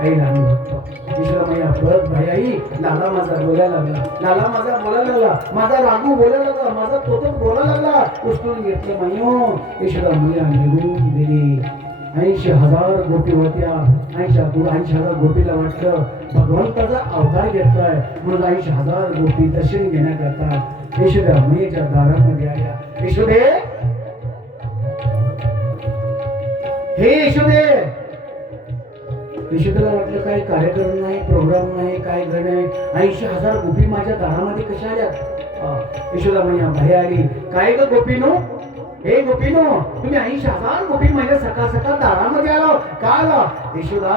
आई लहान बघतो यशोदा मैया परत भाई आई लाला माझा बोलायला लागला. लाला माझा बोलायला लागला. माझा रागू बोलायला लागला. माझा तोतच बोलायला लागला. उचलून घेतलं मैयो यशोदा मैया निघून दिली ऐंशी हजार गोपी होत्या. ऐंशी ऐंशी हजार गोपीला वाटलं भगवंताचा अवतार घेतलाय. म्हणून ऐंशी हजार गोपी दर्शन घेण्याकरता यशोदा मैयाच्या दारामध्ये आल्या. यशोदे हे यशोदे यशोदाला वाटलं काय कार्यक्रम नाही प्रोग्राम नाही काय घर नाही. ऐंशी हजार गोपी माझ्या दारामध्ये कशा आल्या? यशोदा मैया भय आली. काय ग गोपीनो? हे गोपीनो तुम्ही ऐंशी हजार गोपी माझ्या सकाळ सकाळ दारामध्ये आलो हो. का आलो? यशोदा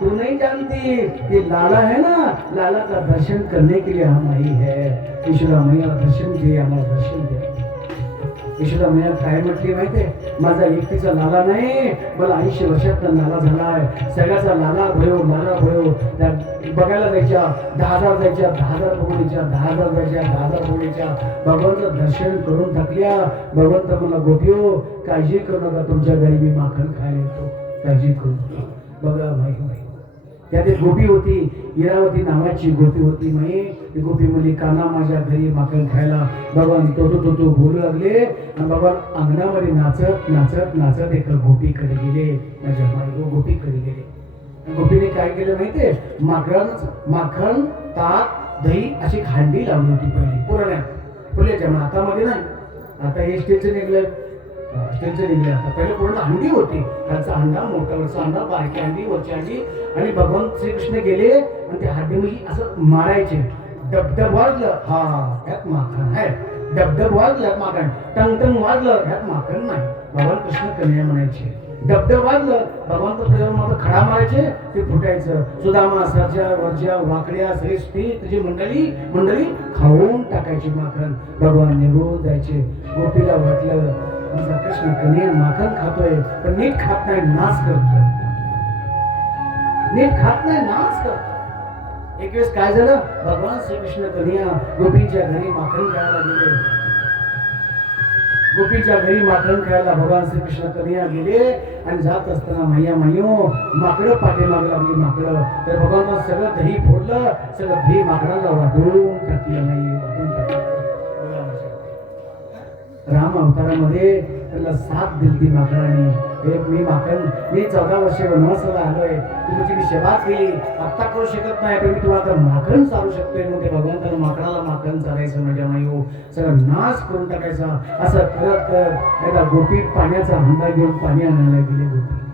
तू नहीं जानती. ये लाला है ना लाला का दर्शन करने के लिए हम आई है. यशोदा मैया दर्शन दे आम्हाला दर्शन दे. यशोदा मैया काय म्हटली माहितीये माझा एकटीचा लाला नाही मला ऐंशी वर्षातला नाला झालाय. सगळ्याचा लाला भयो लाला भयो. त्या बघायला जायच्या दहा हजार जायच्या दहा हजार बघून दहा हजार जायच्या दहा हजार बघून भगवंत दर्शन करून टाकल्या. भगवंत मला गोपियो काळजी करू नका तुमच्या घरी मी माखण खायला येतो. काळजी करू बघा माहिती. त्यात एक गोपी होती इरावती नावाची गोपी होती माई ती गोपी म्हणली काना माझ्या घरी माकण खायला. भगवान तो तो तो तो बोलू लागले. आणि भगवान अंगणामध्ये नाचत नाचत नाचत एका गोपीकडे गेले. माझ्या माई गोपीकडे गेले. गोपीने काय केलं माहितीये? माखण माखण ताक दही अशी खांडी लावली होती पहिली पुराण्यात. फुल्याच्या मग हातामध्ये नाही आता हे स्टेजचं निघलं. स्टेजचं निघले आता पहिले पूर्ण अंडी होती. त्यांचा अंडा मोठा अंडा बारकी अंडी वरची अंडी आणि भगवान श्रीकृष्ण गेले आणि ते हाडीमध्ये असं मारायचे. डबडब वाजलं. हा ह्यात माखण आहे. डबडब वाजलं ह्यात माखण. टंगटंग वाजलं ह्यात माखण नाही. भगवान कृष्ण कन्या म्हणायचे. डबडब वाजलं भगवान तर त्याच्यावर मात्र खडा मारायचे. ते फुटायचं. सुदामा सरच्या वरच्या वाकड्या श्रेष्ठी तुझी मंडळी मंडळी खाऊन टाकायची माखण. भगवान निघून जायचे गोपीला वाटलं माझा कृष्ण कन्या माखन खातोय पण नीट खात नाही नाश करतोय नीट खात नाही नाश करतोय एक वेळेस काय झालं? भगवान श्रीकृष्ण कन्या गोपीच्या घरी माखन खायला गेले गोपीच्या घरी माखन खायला भगवान श्रीकृष्ण कन्या गेले आणि जात असताना मैया मैयो माकडं पाठीमाग लागली माकडं. तर भगवान सगळं दही फोडलं सगळं दही माकडाला वाटून टाकलं नाही राम अवतारामध्ये त्याला साथ दिली ती माकडाने. हे मी माकड मी चौदा वर्षे वनवासाला आलोय. तुमची मी सेवा केली आत्ता करू शकत नाही पण मी तुम्हाला आता माकण चालू शकतोय. मग ते भगवंतानं माकडाला माखण चालायचं म्हणजे माझ्या माईओ सगळं नाश करून टाकायचा. असं करत करत एकदा गोपी पाण्याचा हंडा घेऊन पाणी आणायला गेले गोपी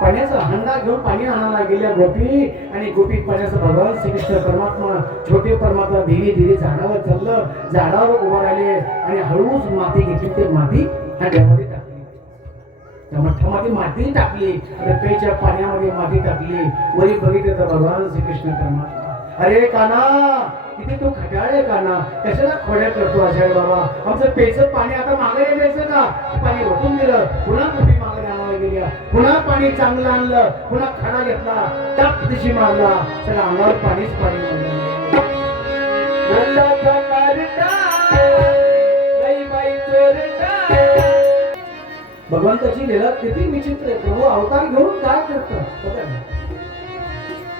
पाण्याचा हंडा घेऊन पाणी आणायला गेल्या गोपी. आणि गोपी पाण्याचं भगवान श्रीकृष्ण परमात्मा छोटे परमात्मा धीरे धीरे झाडावर चाललं. झाडावर उभं राहिले आणि हळूच माती घेतली. ते माती त्या घरामध्ये टाकली. त्या मठ्ठामध्ये माती टाकली. रपेच्या पाण्यामध्ये माती टाकली. वरी बघितलं तर भगवान श्रीकृष्ण परमात्मा. अरे काना तिथे तो खटाळे काना कशाला खोड्या करतो अशा बाबा? आमचं पेचं पाणी आता मागे द्यायचं का? पाणी ओतून दिलं. पुन्हा गोपी मागे गेल्या पुन्हा पाणी चांगलं आणलं. पुन्हा खडा घेतला. टप दिशी मारला. तर अंगावर पाणीच पाणी मारलं भगवंताची लिला किती विचित्र आहे. प्रभू अवतार घेऊन काय करतात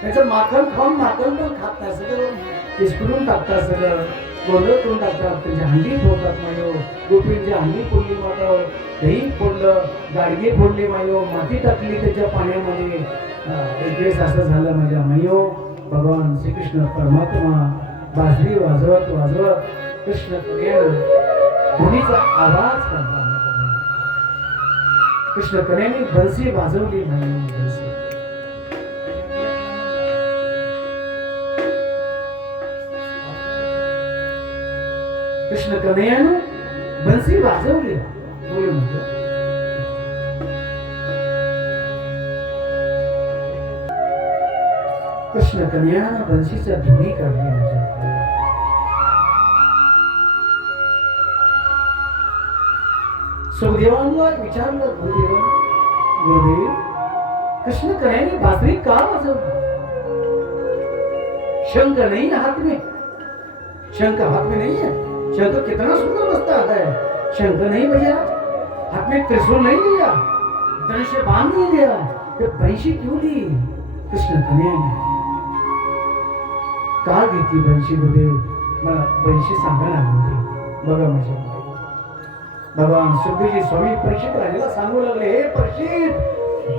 त्याचं माखण खाऊन माखण पण खात नाही सगळं. इस्करून टाकतात सगळं. गोंधळ करून टाकतात त्याची हंडी फोडतात मायो गोपींची हंडी फोडली मात्र दही फोडलं गाडगे फोडले मायो माती टाकली त्याच्या पाण्यामध्ये. एक वेळेस असं झालं माझ्या मायो भगवान श्रीकृष्ण परमात्मा बाजरी वाजवत वाजवत कृष्ण कन्या धुनीचा आवाज करता कृष्ण कन्याने बंसी वाजवली नाही बंसी. कृष्ण कन्हैयानं बन्सी वाजवली. बोलू म्हटलं कृष्ण कन्या बंसीच्या ध्वनी काढली म्हणजे. सुखदेवांना विचारलं गुरुदेव गुरुदेव कृष्ण कन्याने बासरी का वाजवली? शंख नहीं है हाथ में. शंख हाथ में नहीं है शंख कितना सुंदर बजता है। शंख नहीं भैया हाथ में त्रिशूल नहीं लिया धनुष बाँध नहीं लिया ते पैशी ठेवली कृष्ण कन्याने का घेतली बनशी गोपी मला बनशी सांगा ना बघा माझ्या माई. भगवान सुखदेवजी स्वामी परीक्षित राजाला सांगू लागले हे परीक्षित,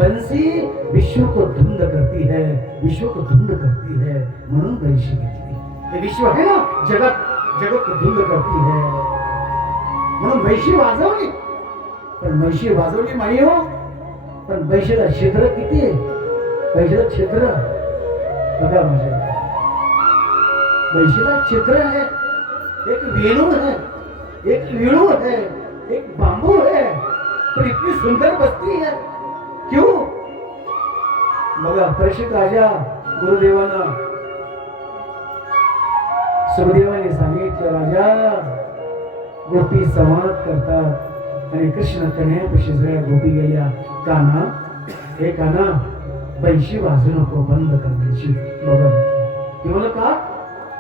बंसी विश्व को धुंद करती है, विश्व को धुंद करती है म्हणून बंशी घेतली हे विश्व आहे ना, जगत जगत को धुंद करती है. म्हणून बैशी वाजवली. पण म्हैशी वाजवली माई हो. पण बैशीला क्षेत्र किती आहे? बैशीला क्षेत्र? बघा म्हणजे बैशीला क्षेत्र आहे. एक वेणू है एक विळू है एक बांबू है पण इतकी सुंदर बस्ती है क्यों? बघा परीक्षित राजा गुरुदेवानं. सुखदेवाने सांगितलं. राजा गोपी संवाद करतात आणि कृष्ण कन्यापाशी सगळ्या गोपी गेल्या. काना हे काना बैशी वाजू नको बंद करण्याची बघा. ती म्हणलं का?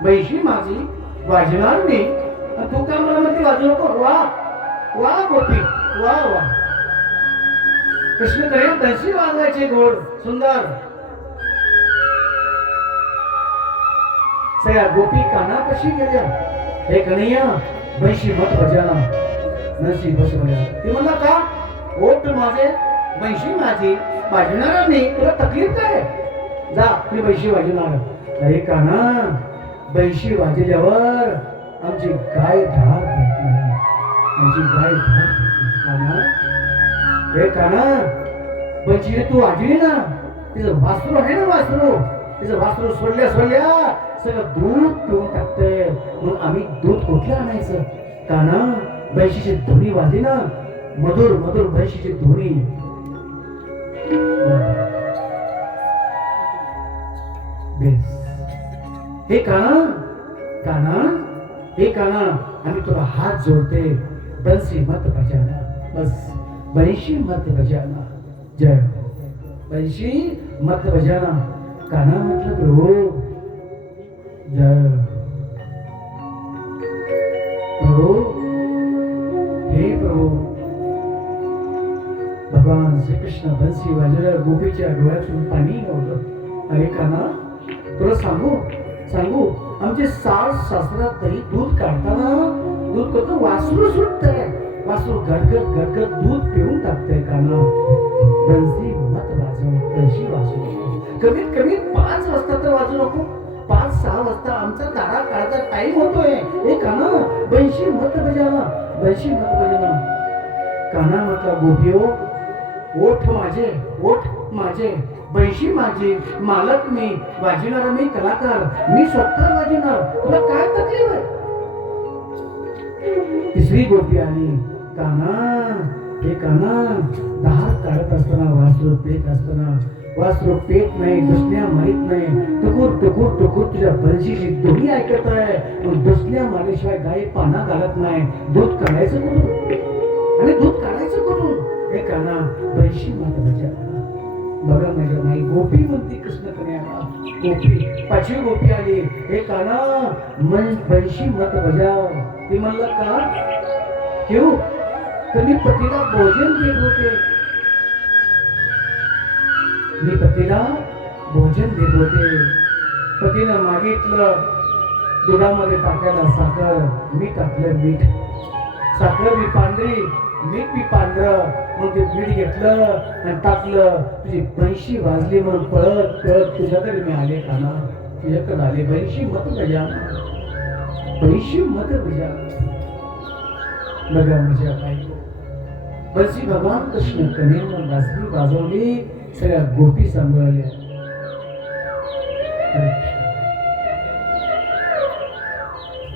बैशी माझी वाजणार नाही. तू काय मला म्हणते वाजू नको वा वा गोपी वा वा. कृष्ण कन्या बैशी वाजायचे गोड सुंदर. सगळ्या गोपी कानापाशी गेल्या. हे कन्हैया बैशी मत भजाना नशी बस भजा ती म्हणला का? ओट माझे बैशी माझी. वाजणार नाही तुला तकलीफ काय? जा मी बैशी वाजणार अरे काना बैशी वाजल्यावर आमची गाय धार देत नाही. आमची गाय धार काना हे काना बैशी तू वाजली ना? तिचं वासरू आहे ना वासरू? तिचं वासरू सोडल्या सोडल्या सगळं दूध पिऊन टाकतंय. मग आम्ही दूध कुठलं आणायचं? काना बैशीची धुनी वाजली ना. मधुर मधुर बैशीची धुनी हे काना काना हे काना आम्ही तुला हात जोडते. बंसी मत बजाना. बस. बंशी मत बजाना. जय हो. बंशी मत बजाना. काना म्हटलं प्रभू जय. प्रभू हे प्रभू भगवान श्रीकृष्ण बंसी वाजवल्या गोपीच्या डोळ्यातून पाणी गावलं. अरे काना तुला सांगू सांगू आमचे सास सासरा तरी दूध काढताना दूध करतो वासरू सुटतंय. वासरू गडगड गडगड दूध पिऊन टाकतंय काना. बंसी मत वाजव तशी वासरू कमीत कमी पाच वाजता तर वाजू नको. पाच सहा वाजता आमचा तारा काळाचा टाइम होतोय. हे काना बैशी मत बजावा. बैशी मत बजावा. काना म्हटला गोपियो ओठ माझे ओठ माझे बैशी माझी मालक मी वाजवणारा मी कलाकार मी स्वतः वाजवणार तुला काय तकलीफ आहे? तिसरी गोपी आली. काना हे काना दहा काढत असताना वासरू पेत असताना वासरू पेत नाही दुसऱ्या माहीत नाही. टुकूर टुकूर टुकूर तुझ्या बंशीची दोन्ही ऐकत आहे. पण दुसऱ्या मारल्याशिवाय गाई पाना घालत नाही. दूध काढायचं कुठून? आणि दूध काढायचं कुठून? हे काना बंशी माता बजा बघा माझ्या नाही गोपी म्हणती कृष्ण कन्याला गोपी पाचवी गोपी आली. हे काना मन बंशी मत बजाव ती म्हणलं का? क्यों कमी पतीला भोजन देत होते. मी पतीला भोजन देत होते. पतीनं मागितलं दुधामध्ये टाकायला साखर मी टाकलं मीठ. साखर मी पांढरी मीठ मी पांढरं. मग ते मीठ घेतलं आणि टाकलं. तुझी पैशी वाजली म्हणून पळत पळत तुझ्याकडे मी आले काना तुझ्याकडे आले. पैशी मत गजा पैशी मत गजा बघा माझ्या बायको. बसी भगवान कृष्ण कन्यानं बासरी वाजवली. सगळ्या गोपी सांभाळल्या.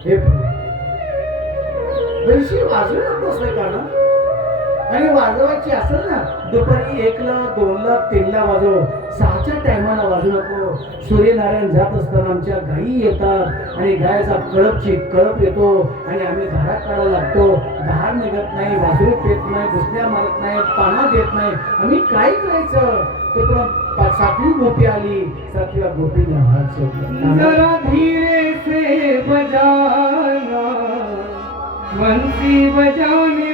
हे प्रभू बरीचशी वाजवू नकोस का गाणं आणि वाजवायची असेल ना दुपारी एकला दोनला तीनला वाजव. सहाच्या टायमाला वाजू नको. सूर्यनारायण जात असताना आमच्या गायी येतात आणि गायचा कळपची कळप येतो आणि आम्ही धारा काढायला लागतो. धार निघत नाही वासरू पेत नाही दुसऱ्या मारत नाही पाना देत नाही. आम्ही काय करायचं? ते पण सातवी गोपी आली. सातव्या गोपीने हात सोडला जरा धीरे से बजाना. बजाने